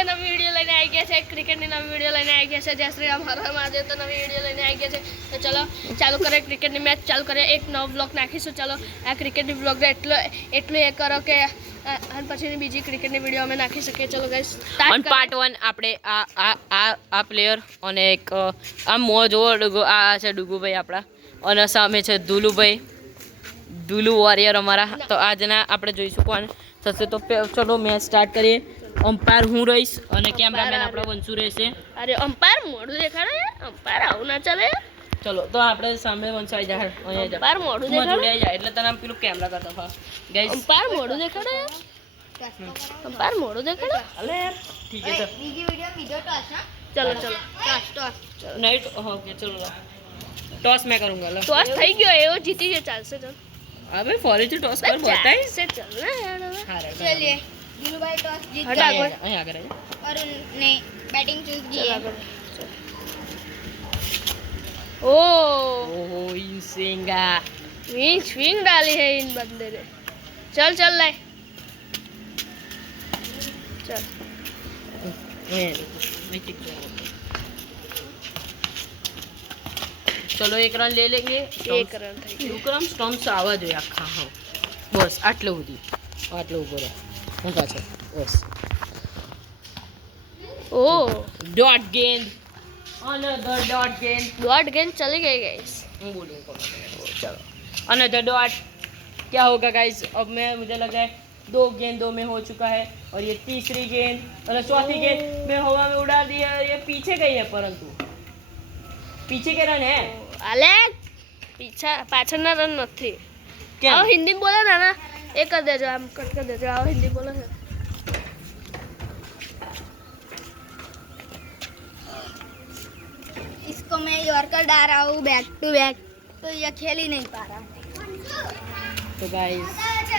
આપણે નવી વિડીયો લઈને આવી ગયા છે, ક્રિકેટની નવી વિડીયો લઈને આવી ગયા છે. જય શ્રી રામ, હર હર મહાદેવ. તો નવી વિડીયો લઈને આવી ગયા છે. તો ચલો ચાલુ કરીએ, ક્રિકેટની મેચ ચાલુ કરીએ. એક નવો બ્લોગ નાખીશું. ચલો આ ક્રિકેટની બ્લોગને એટલું એ કરો કે અને પછીની બીજી ક્રિકેટની વિડીયો અમે નાખી શકીએ. ચલો ગાઈસ, ઓન પાર્ટ 1 આપણે આ પ્લેયર અને એક આ મોજો આ છે ડુગુભાઈ આપણા, અને સામે છે દુલુભાઈ, દુલુ વોરિયર અમારા. તો આજના આપણે જોઈશું કોણ થશે. તો ચલો મેચ સ્ટાર્ટ કરીએ. અમ્પાયર હું રહીશ અને કેમેરામેન આપણો વંશુ રહેશે. અરે અમ્પાયર મોઢું દેખાડે, અમ્પાયર આવું ના ચાલે. ચલો તો આપણે સામે વંશુ આવી જાય, અમ્પાયર મોઢું દેખાડે જાય એટલે તને પેલું કેમેરા કરતા ફા ગાઈસ. અમ્પાયર મોઢું દેખાડે, અમ્પાયર મોઢું દેખાડે. અલે ઠીક છે, બીજી વિડિયો બીજો ટોસ હા. ચલો ચલો ટોસ નહીં ઓકે ચલો टॉस मैं करूंगा. लो ટોસ થઈ ગયો, એવો જીતી ગયો. ચાલશે ચાલ. अबे फॉरेन टॉस कर बताई से चल ना यार હવે. चलिए दिलूभाई टॉस जीत हटा गए कोई। અહીં આગળ और उन्होंने बैटिंग चूज की है। ओ ओहो इंसेंगा स्विंग डाली है इन बंदे ने. चल चल लाए चल. चलो एक रन ले लेंगे. એક રન થઈ ગયો. વિક્રમ સ્ટમ્પ્સ આવવા જોઈએ આખા. હા બસ આટલું સુધી, આટલું ઉપર હું પાછળ બસ. ओ डॉट गेंद, अनदर डॉट गेंद. डॉट गेंद चली गई गाइस. हम बोलेंगे चलो अनदर डॉट. क्या होगा गाइस? अब मैं मुझे लगा है 2 गेंदों में हो चुका है और ये तीसरी गेंद मतलब चौथी गेंद मैं हवा में उड़ा दी है. ये पीछे गई है परंतु पीछे के रन है. आले पीछा પાછળના રન નથી. क्या આવો હિન્દી બોલે ના એ કરી દેજો, આમ કટ કરી દેજો. આવો હિન્દી બોલે છે. इसको मैं यॉर्कर डाल रहा हूँ बैक टू बैक, तो ये खेल ही नहीं पा रहा. तो गाइस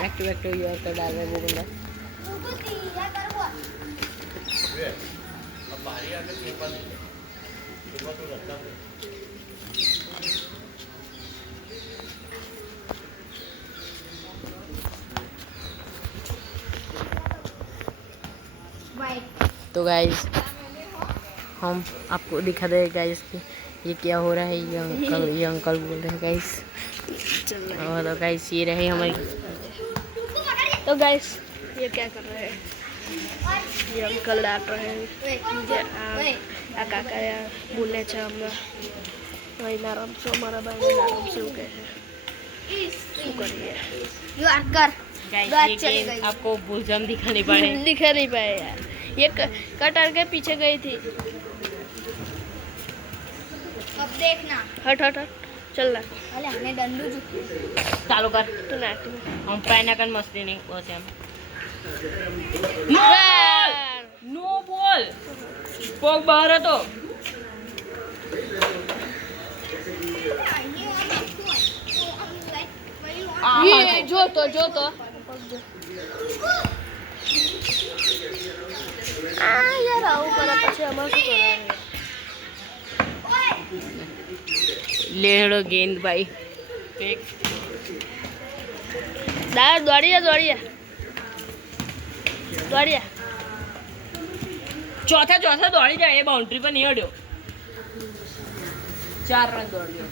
बैक टू योर कर डाल रहे हैं वो बंदा. तो गाइस हम आपको दिखा दे गाइस कि ये क्या हो रहा है. ये अंकल बोल रहे हैं गाइस. और तो गाइस ये रहे हमारी. तो गाइस ये क्या कर रहे हैं? ये अंकल डांट रहे हैं. આ કાકા બોલે છે હમણાં ભાઈ નારામ છો, મારા ભાઈ નારામ છો કહે છે. શું કરીએ? यॉर्कर गाइस बात ये चली गेंद गई. आपको भुजम दिखानी पड़े. दिखा नहीं पाए यार. ये कटर के पीछे गई थी. अब देखना. हट हट हट चल ना. अरे हमने डंडू चुकी. चालू कर. तू नाट हम पायना कर मस्ती नहीं बस हम. नो बॉल पग बाहर है तो ये जो तो यार આવું કરે પછી અમાર શું કરવાનું? लेड़ो गेंद भाई. एक દોડિયા चौथा दौड़ी जाए. ये बाउंड्री पर नहीं हटो. 4 रन दौड़ गए.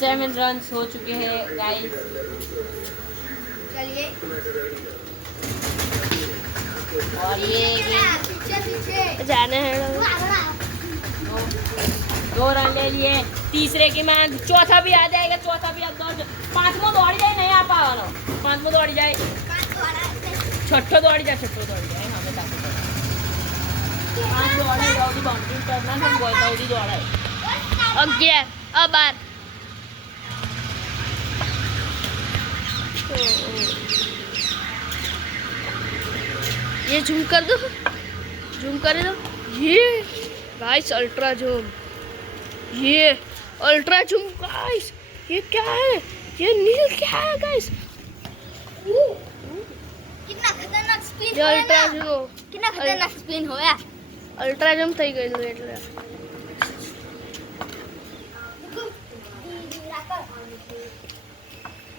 7 रन हो चुके हैं गाइस. चलिए और ये पीछे जाने हैं 2 रन ले लिए. तीसरे की मांग. चौथा भी आ जाएगा. चौथा भी अब 5वां दौड़ जाए नहीं आ पावानो. 5वां दौड़ जाए. छठो दौड़ जाए. हमें ताकि 5 दौड़े जाओगी बाउंड्री करना हम बोलता हूँ दौड़ा है. 11 अब 12. ये झूम कर दो. ये गाइस अल्ट्रा झूम. ये अल्ट्रा झूम गाइस. ये क्या है? ये नील क्या है गाइस? कितना खतरनाक स्पिन ये अल्ट्रा झूम. कितना खतरनाक स्पिन होया. अल्ट्रा झूम થઈ ગયેલું એટલે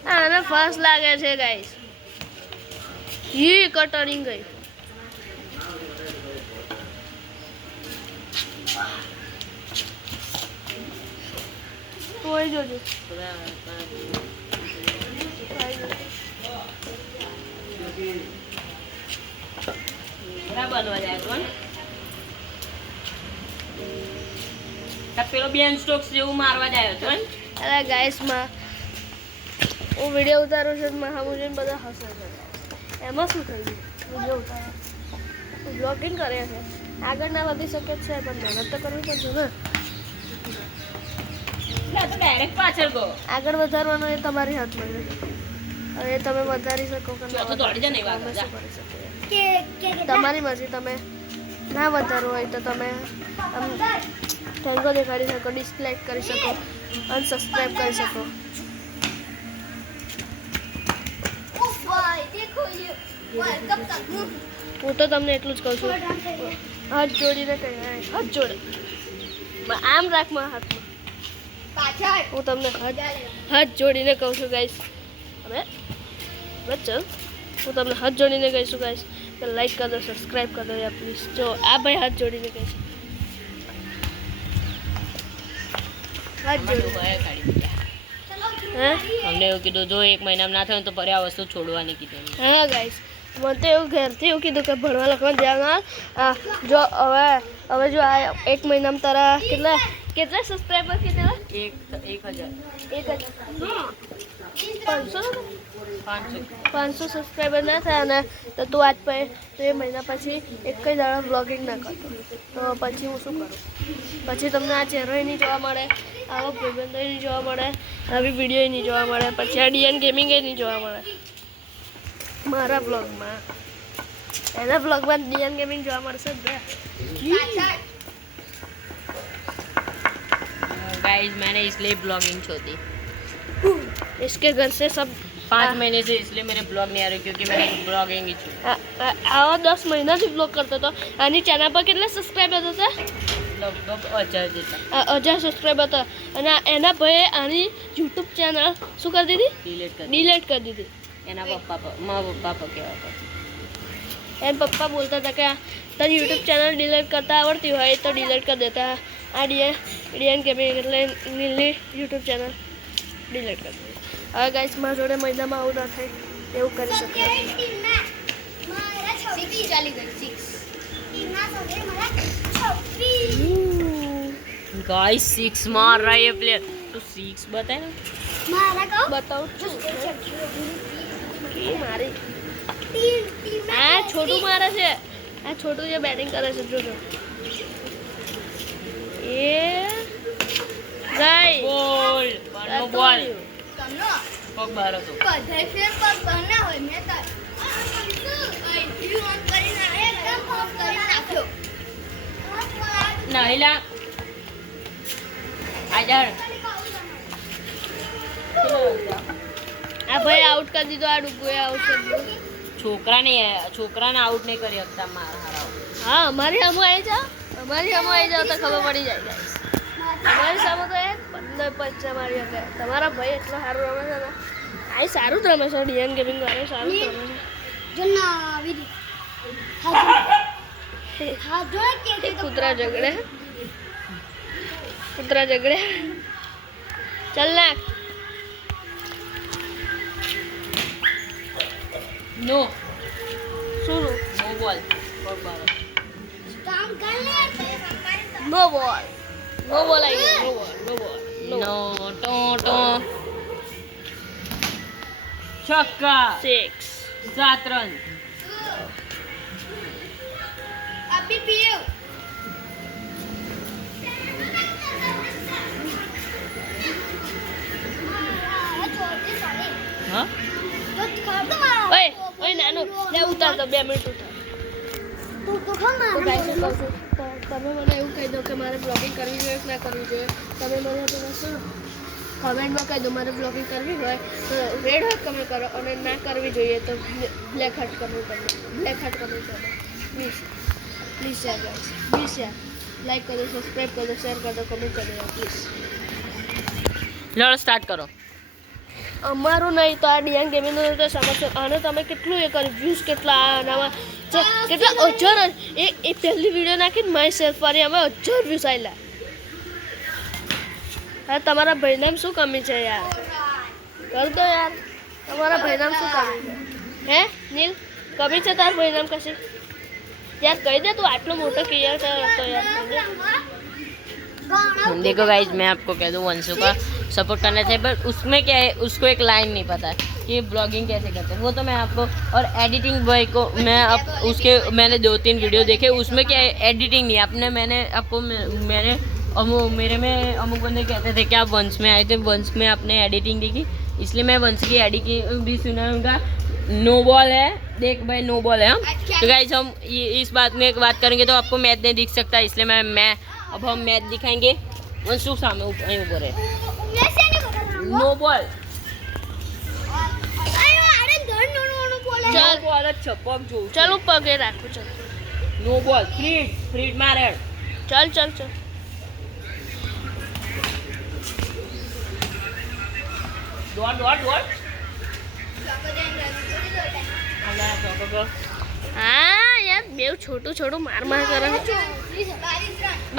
આને ફાસ્ટ લાગે છે ગાઈસ. ઈ કટરિંગ ગઈ. કોઈ જોજો. બરાબર બનવા જાય તો પેલો બેન સ્ટોક્સ જેવું મારવા જાય તો અરે ગાઈસ માં હું વિડીયો ઉતારું છું માં હમુજે બધા હસે છે. એમાં શું થઈ ગયું? વિડીયો ઉતારો બ્લોગિંગ કરે છે. આગળ ના વધી શકે છે પણ મહેનત તો કરવી પડશે ને. તો ડાયરેક્ટ પાછળ ગો આગળ વધારવાનો એ તમારી હાથમાં છે. હવે તમે વધારી શકો કે ના તો દોડી જા નહીં તમે વાગા શું કરી શકો? તમારી મરજી. તમે ના વધારવું હોય તો તમે આમ ટેંગો દેખાડી શકો, ડિસલાઇક કરી શકો, અનસબસ્ક્રાઇબ કરી શકો. હું તો તમને એટલું જ કહું છું, હાથ જોડીને કહી હાથ જોડે આમ રાખ મારા હાથમાં. હું તમને હાથ જોડીને કહું છું ગાઈસ. હવે ચલ હું તમને હાથ જોડીને કહીશું ગાઈસ કે લાઈક કરી દો, સબસ્ક્રાઇબ કરી દો યા પ્લીઝ. જો આ ભાઈ હાથ જોડીને કહીશ. હાથ જોડી હે અમને એવું કીધું જો 1 મહિનામાં ના થાય તો ફરી આ વસ્તુ છોડવાની કીધું. હા ગાઈસ મને તો એવું ઘરથી એવું કીધું કે ભણવા લખવાનું ધ્યાન આપ. જો હવે જો આ 1 મહિનામાં તારા કેટલા સબસ્ક્રાઇબર કેટલા? 500 સબસ્ક્રાઇબર ના થાય ને તો તું આજ તો એ મહિના પછી એક કઈ દાડા વ્લોગિંગ ના કરતો તો પછી હું શું કરું? પછી તમને આ ચહેરો નહીં જોવા મળે, આવો ભાઈબંધો નહીં જોવા મળે, આવી વિડીયો નહીં જોવા મળે, પછી આ ડીએન ગેમિંગ નહીં જોવા મળે મારા બ્લોગમાં. એના બ્લોગમાં ડીએન ગેમિંગ જોવા મળશે જ. गाइस मैंने इसलिए ब्लॉगिंग छोड़ी. इसके घर से सब 5 महीने से इसलिए मेरे ब्लॉग नहीं आ रहे क्योंकि मैंने ब्लॉगिंग ही छोड़ी. આવા 10 મહિનાથી બ્લોગ કરતો હતો. આની ચેનલ પર કેટલા સબસ્ક્રાઈબર હતા? લગભગ 1000 જેટલા. 1000 સબસ્ક્રાઈબર હતા. અને એના ભાઈએ આની યુટ્યુબ ચેનલ શું કરી દીધી? ડિલીટ કરી દીધી. એના પપ્પા પર કહેવા પર એમ પપ્પા બોલતા હતા કે તારી યુટ્યુબ ચેનલ ડિલીટ કરતા આવડતી હોય તો ડિલીટ કરી દેતા. આ ડીએન ગેમિંગ એટલે નીલની યુટ્યુબ ચેનલ ડિલીટ કરી દીધી. હવે ગાઈસ મારા જોડે મહિનામાં આવું ના થાય એવું કરી શકે. गाइस 6 मार रहा है ये प्लेयर. तो 6 बताए ना. બતાવું છું મારી આ છોટું મારે છે. આ છોટું જે બેટિંગ કરે છે જોજો. એ ગાઈ બોલ નો બોલ પગ બહાર હતો. નાહિલા આજાર આ ભાઈ આઉટ કરી દીધો. આ ડુગુએ આઉટ કરી દીધો. છોકરાને આઉટ નહીં કરી શકતા મારા હારાઓ. હા અમારી સામે આવી જાઓ, અમારી સામે આવી જાઓ તો ખબર પડી જાય guys. અમારી સામે તો એક 15 પચ્ચા મારી શકે. તમારા ભાઈ એટલો સારું રમે છે ને. આ સારું જ રમે છે. ડીએન ગેમિંગ વાળો સારું જ રમે છે. કૂતરા ઝઘડે ચાલ નાખ. નો શું નો બોલ પગ બહાર હતો. નો બોલ આવી ગયો. નો બોલ નો ટો છક્કા 6 7 રન. હા ઓય નાનો લે ઉતાર તો 2 મિનિટ ઉતાર. તમે મને એવું કહી દો કે મારે બ્લોગિંગ કરવી જોઈએ કે ના કરવી જોઈએ. તમે મને તો શું કમેન્ટમાં કહી દો મારે બ્લોગિંગ કરવી હોય તો રેડ હાર્ટ કમેન્ટ કરો અને ના કરવી જોઈએ તો બ્લેક હાર્ટ કમેન્ટ કરો. Please share guys, please share, like કરો, સબસ્ક્રાઈબ કરો, શેર કરો, કમેન્ટ કરો પ્લીઝ. લડ સ્ટાર્ટ કરો. અમારું નહીં તો આ ડિયાન ગેમિંગનું તો સમજશો. અને તમે કેટલું એ કર્યું, વ્યૂઝ કેટલા આનામાં કેટલા હજાર એ પહેલી વિડીયો નાખીને માય સેલ્ફ વાળી અમે 1000 વ્યૂઝ આવેલા. હા તમારા ભાઈનામ શું કમી છે યાર, કર દો યાર. તમારા ભાઈનામ શું કમી છે હે નીલ? કમી છે તારા ભાઈનામ કશી? यार कह दे तू आटलो मोटो किया तो यार देखो गाइज मैं आपको कह दूँ वंशु का सपोर्ट करना चाहिए, बट उसमें क्या है उसको एक लाइन नहीं पता है कि ब्लॉगिंग कैसे करते हैं, वो तो मैं आपको और एडिटिंग बॉय को मैं अब उसके मैंने 2-3 वीडियो देखे, उसमें क्या है एडिटिंग नहीं आपने मैंने आपको मैंने मेरे में अमुक बंदे कहते थे कि आप वंश में आए थे, वंश में आपने एडिटिंग देखी, इसलिए मैं वंश की एडिटिंग भी सुनाऊंगा. नो बॉल है देख भाई, नो बॉल है हम. तो गाइज हम ये इस बात में एक बात करेंगे तो आपको मैच नहीं दिख सकता, इसलिए मैं अब हम मैच दिखाएंगे. वंशु सामने ऊपर है नो बॉल. चल बॉल अच्छा पग जो चल હું પગે રાખું. ચલ नो बॉल फ्रीड मारे चल चल चल डॉट હા યાર બેવ છોટું છોટું માર માર કરે.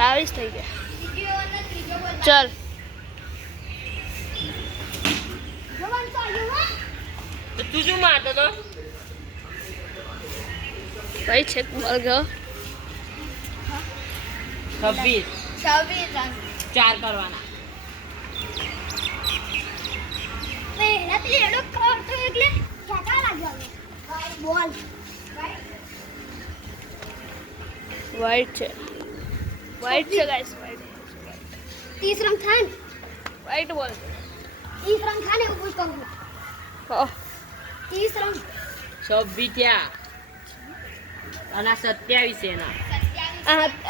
22 થઈ ગયા. ચલ તો તું શું મારતો તો? કઈ છે બોલ ગયો. 26 4 કરવાના. વાઈટ છે ગાઈસ, तीस रंग था વાઈટ બોલ. 30 रंग था ने ऊपर कहूं હા 30 रंग 26 થયા અને આ 27 એના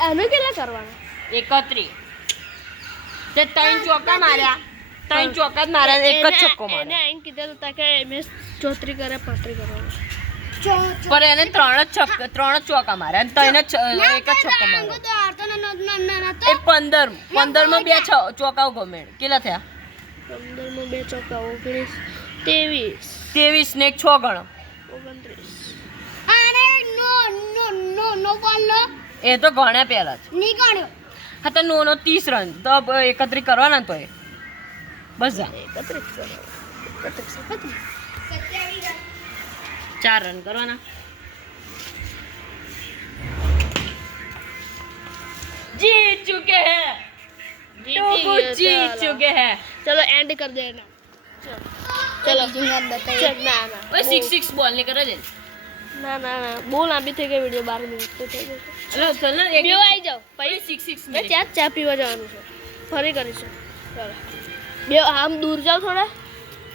આનું કેટલા કરવાના? 31 તે 3 ચોકા માર્યા, 3 ચોકા જ માર્યા, એક જ છક્કો એને માર્યો. આઈને કીધેલું તા કે એમએસ 34 કરે 35 કરવાના. પર એને 3 જ ચોકા માર્યા અને 3 જ એક જ છક્કો માર્યો. तो आरतो ना એ 15 માં 2 ચોકાઓ ગમે કેટલા થયા? 15 માં 2 ચોકા 19 23 23 ને 6 ગણો 29. अरे no no no no ball no એ તો ગણ્યા પહેલા જ. नहीं काढो હા તો નો 30 રન તો 31 કરવાના તો એ બસ જા 31 કરવાના. 4 રન કરવાના. जीत चुके हैं टोकू जीत चुके हैं. चलो एंड कर देना. चलो चल ना ना ओए 6 बॉल ने करे दे. ના ના ના બહુ લાંબી થઈ ગઈ વિડીયો 12 મિનિટ તો થઈ ગઈ. ચલો ચલ ને એક બેવ આવી જાઓ પછી પછી 6 મેં ચા પીવા જવાનું છે, ફરી કરીશું. ચલો બેવ આમ દૂર જાઓ થોડા.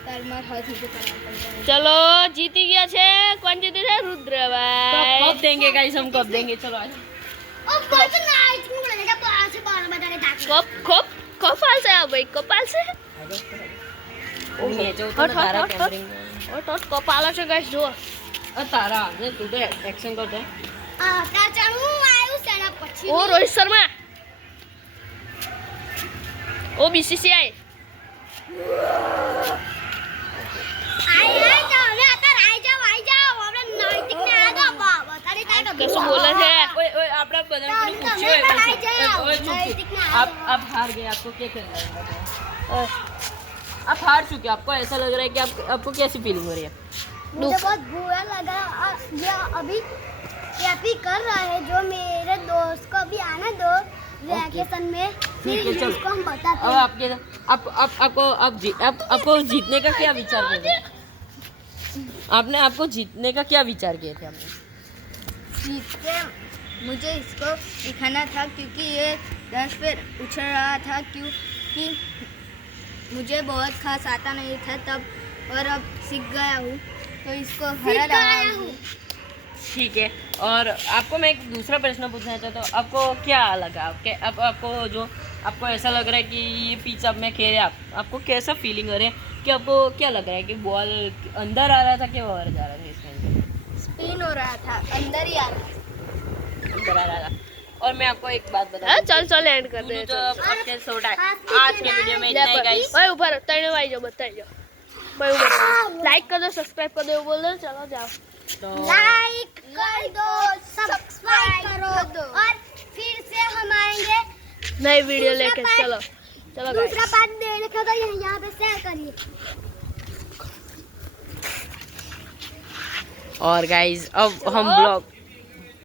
तालमार हाथ ही करना पड़ता है चलो जीती गया છે. કોણ જીતી છે? રુદ્રભાઈ. कब देंगे गाइस, हम कब देंगे. चलो आज ओ बस ना इतनी बोला था पास से बाल बता दे ताकि કપ કપ કપાલ છે આ ભાઈ, કપાલ છે. मैं जो तो तारा कैमरिंग ઓટ ઓટ કપાલો છે ગાઈસ જુઓ. तारा ने तू तो एक्शन करते है. आ ताचाणू आयो सेना પછી ઓ રોહિત શર્મા, ઓ બીસીસીઆઈ. આય જાઓ ને અત્યારે આઈ જાઓ આપણે નૈતિક ને આ દો બાબા તારી તાઈ કશું બોલે છે? ओए ओए आपड़ा बदन को पूछो. ओए चुप आप हार गए, आपको क्या करना है बताओ. आप हार चुके, आपको ऐसा लग रहा है कि आपको कैसी फीलिंग हो रही है? मुझे बहुत बुरा लगा ये अभी कैपी कर रहा है जो मेरे दोस्त को अभी आना दो वैकेशन में फिर ठीक है, चलो. उसको हम बताते अब हैं आपके आपको जीतने का क्या विचार किए थे? आपने आपको जीतने का क्या विचार किए थे आपने? जीत के मुझे इसको दिखाना था क्योंकि ये 10 पे उछल रहा था क्योंकि मुझे बहुत खास आता नहीं था तब और अब सीख गया हूँ तो इसको हरा रहा हूँ. ठीक है. और आपको मैं एक दूसरा प्रश्न पूछना चाहता हूँ, आपको क्या लगा अब आपको जो आपको ऐसा लग रहा है कि ये पिच अब मैं खेल रहा आपको कैसा फीलिंग हो रहा है कि आपको क्या लग रहा है कि बॉल अंदर आ रहा था कि बाहर जा रहा था? इसके अंदर स्पिन हो रहा था अंदर ही आ रहा था. अंदर आ रहा था. और मैं आपको एक बात बता હા ચાલ ચાલ એન્ડ कर दे. तो आज के वीडियो में इतना ही गाइस. ઓય ઉભા રહો, તણે આવી જાઓ, બતાવી જાઓ. मैं वो लाइक कर दो, सब्सक्राइब कर दो, वो बोल दो, चलो जाओ। तो लाइक कर दो, सब्सक्राइब करो और फिर से हम आएंगे नई वीडियो दूसरा लेके। part- चलो चलो दूसरा guys। पार्ट देने का तो यहाँ पे शेयर करिए। और गाइज अब हम चलो। ब्लॉग